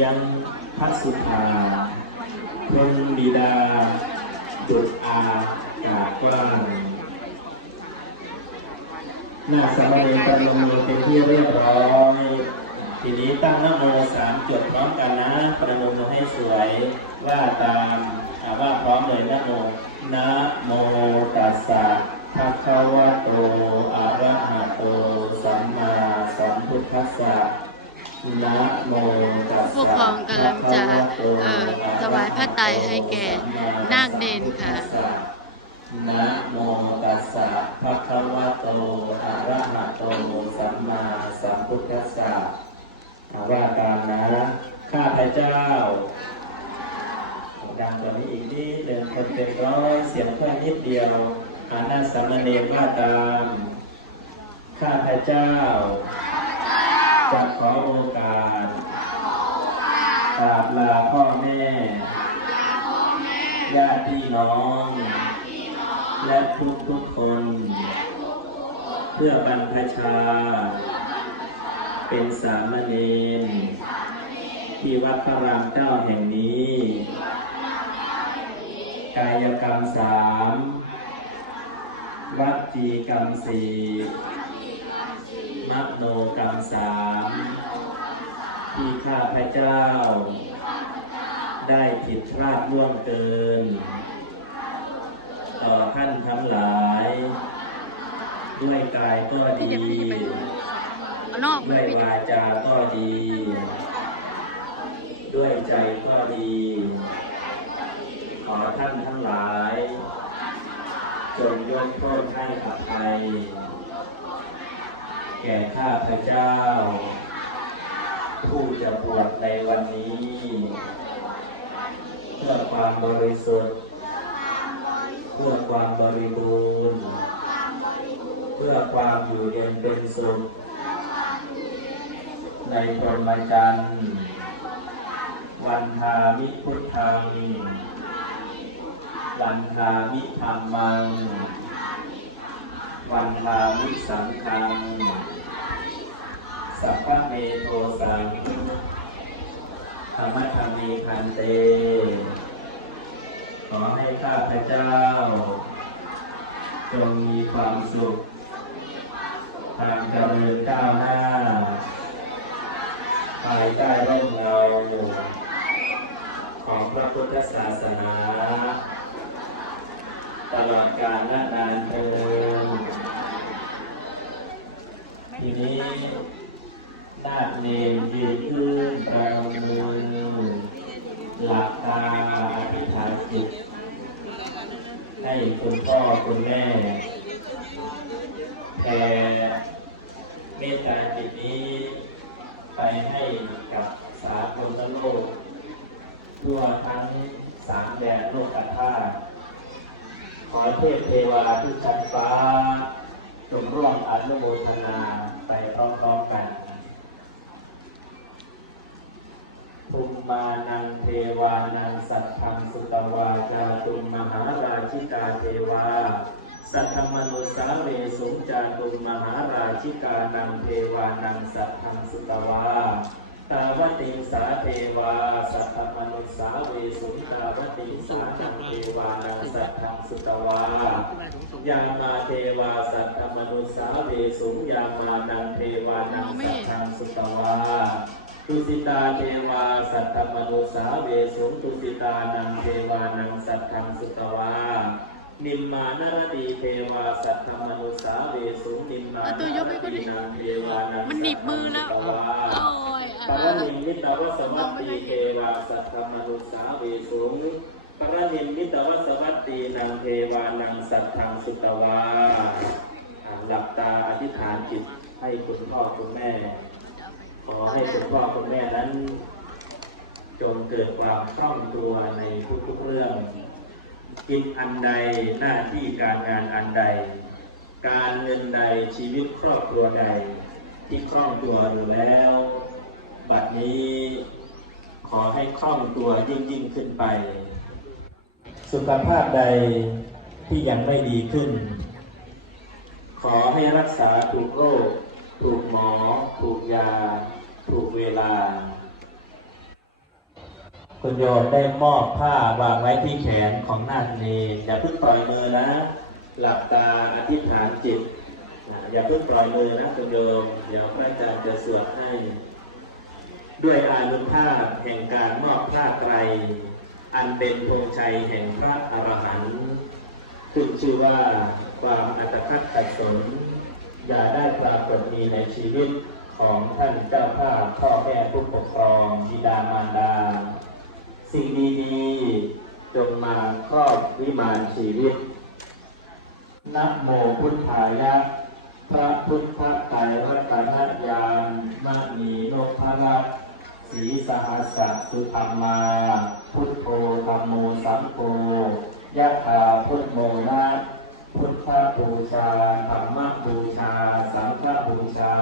ลี้ยงพัสสุภาพรมบิดา จุดอากาศกว้างหน้าสามเณรประนมมือเป็นที่เรียบร้อยทีนี้ตั้งนะโมสามจดพร้อมกันนะ ประนมมือให้สวยว่าตามอาว่าพร้อมเลยนะโมนะโมตัสสะภะคะวะโตอะระหะโตสัมมาสัมพุทธัสสะนะโม ผู้ปกครองกำลังจะเอ่อถวายพระไตรให้แก่นาคเนนค่ะนะโมตัสสะภะคะวะโตอะระหะโตสัมมาสัมพุทธัสสะอาว่าตามนะ ข้าพเจ้าดังกว่านี้อีกนิดเดินคนเต็มร้อยเสียงเพื่อนนิดเดียวอานาสามเณรว่าตาม ข้าพเจ้าจะขอโอกาส กราบลาพ่อแม่ญาติพี่น้อง และทุกทุกคน เพื่อบรรพชา เป็นสามเณรที่วัดพระรามเก้าแห่งนี้ กายกรรมสามวัจีกรรมสี่มโนกรรมสาม ที่ข้าพเจ้า ได้ผิดพลาดล่วงเกิน ต่อท่านทั้งหลาย ด้วยกายก็ดีเอานอกด้มาวยปิดวาจาก็ดี ด้วยใจก็ดี ขอท่านทั้งหลาย จงยกโทษให้อภัยแก่ข้าพเจ้า ผู้จะบวชในวันนี้เพื่อความบริสุทธิ์เพื่อความบริบูรณ์เพื่อความอยู่เย็นเป็นสุข ในพรหมจรรย์วันทามิพุทธังวันทามิธรรมัง วันทามิสังฆัง สัพพะเมโทสังธรรมธรรมีพันเต ขอให้ข้าพเจ้า จงมีความสุข ทางเจริญก้าวหน้า ภายใต้ร่มเงาของพระพุทธศาสนา ตลอดกาลนานเทินทีนี้ นาคเนรยืนขึ้นประนมมือหลับตาอธิษฐานจิตให้คุณพ่อคุณแม่แผ่เมตตาจิตนี้ไปให้กับสากลโลก ทั่วทั้งสามแดนโลกธาตุขอเทพเทวาทุกชั้นฟ้าจงร่วมอนุโมทนาไปพร้อม ๆกันภูมิมานังเทวานังสัทธังสุตวาจาตุมมหาราชิกาเทวา สัทธมนุสาเรสุงจาตุมมหาราชิกานังเทวานังสัทธังสุตวาตาวติสาเทวา สัทธมนุสาเวสุงตาวติสานังเทวานังสัทธังสุตวายามาเทวา สัทธมนุสาเวสุงยามานังเทวานังสัทธังสุตวา ตุสิตาเทวาสัทธมนุสาเวสุตุสิตานังเทวานังสัทธังสุตวา นิมมานารดีเทวาสัทธมนุสาเวสุนิมมาเอาตัวยกให้ก็ดินังเทวานังมันหนีบมือแล้วสัทธังสุตวาโอ้ยปรนิมมิตวสวัตตีเทวาสัทธมนุสาเวสุงปรนิมมิตวสวัตตีนังเทวานังสัทธังสุตวาหลับตาอธิษฐานจิตให้คุณพ่อคุณแม่ ขอให้คุณพ่อคุณแม่นั้น จงเกิดความคล่องตัวในทุกๆเรื่องกิจอันใดหน้าที่การงานอันใด การเงินใดชีวิตครอบครัวใด ที่คล่องตัวอยู่แล้ว บัดนี้ขอให้คล่องตัวยิ่งยิ่งขึ้นไป สุขภาพใดที่ยังไม่ดีขึ้น ขอให้รักษาถูกโรค ถูกหมอ ถูกยา ถูกเวลา คุณโยมได้มอบผ้าวางไว้ที่แขนของนาคเนรอย่าเพิ่งปล่อยมือนะ หลับตาอธิษฐานจิต อย่าเพิ่งปล่อยมือนะคุณโยม เดี๋ยวพระอาจารย์จะสวดให้ ด้วยอานุภาพแห่งการมอบผ้าไตร อันเป็นธงชัยแห่งพระอรหันต์ขึ้นชื่อว่าความอัตคัดขัดสน อย่าได้ปรากฏมีในชีวิตของท่านเจ้าภาพพ่อแม่ผู้ปกครองบิดามารดา สิ่งดีๆจงมาครอบวิมานชีวิตนะโมพุทธายะพระพุทธไตรรัตนญาณมณีโนภรัตน์สีสหัสสะสุธรรมา พุทโธธรรมโมสังโฆยะถาพุทโมนะ พุทธบูชาธรรมบูชา สังฆบูชา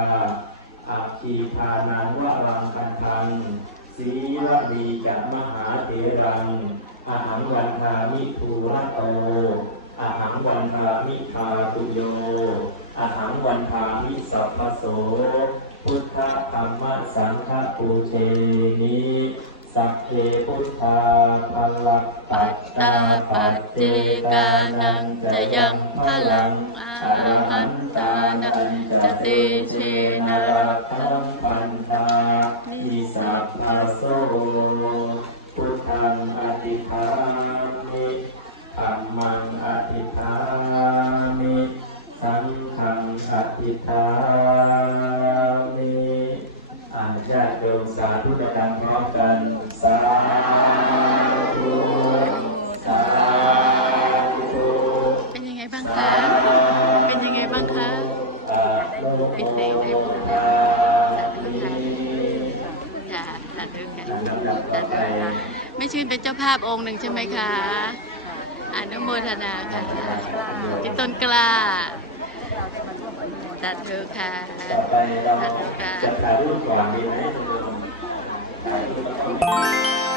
อัคคีทานังวรังคันทังสีวดีจักมหาเถรังอาหังวันทามิทูระโตอาหังวันทามิทาตุโยอาหังวันทามิสัพพโส พุทธธรรมสังฆปูเชนิ สัพเพพุทธาภลักปัตตาปัจเจกานังจะยังพลังอาหันตานังจะเตเชนะตังปันตาทิสัพพโสพุทธังอธิษฐามิธรรมังอธิษฐามิสังฆังอธิษฐามิอาญาติโยมสาธุด้วยกันพร้อมกัน เป็นยังไงบ้างคะ เป็นยังไงบ้างคะไปเตะได้บุญจ้าสาธุค่ะสาธุค่ะไม่ชื่นเป็นเจ้าภาพองค์หนึ่งใช่ไหมคะอนุโมทนาค่ะที่ต้นกล้าสาธุค่ะต่อไปเราจะ Thank you.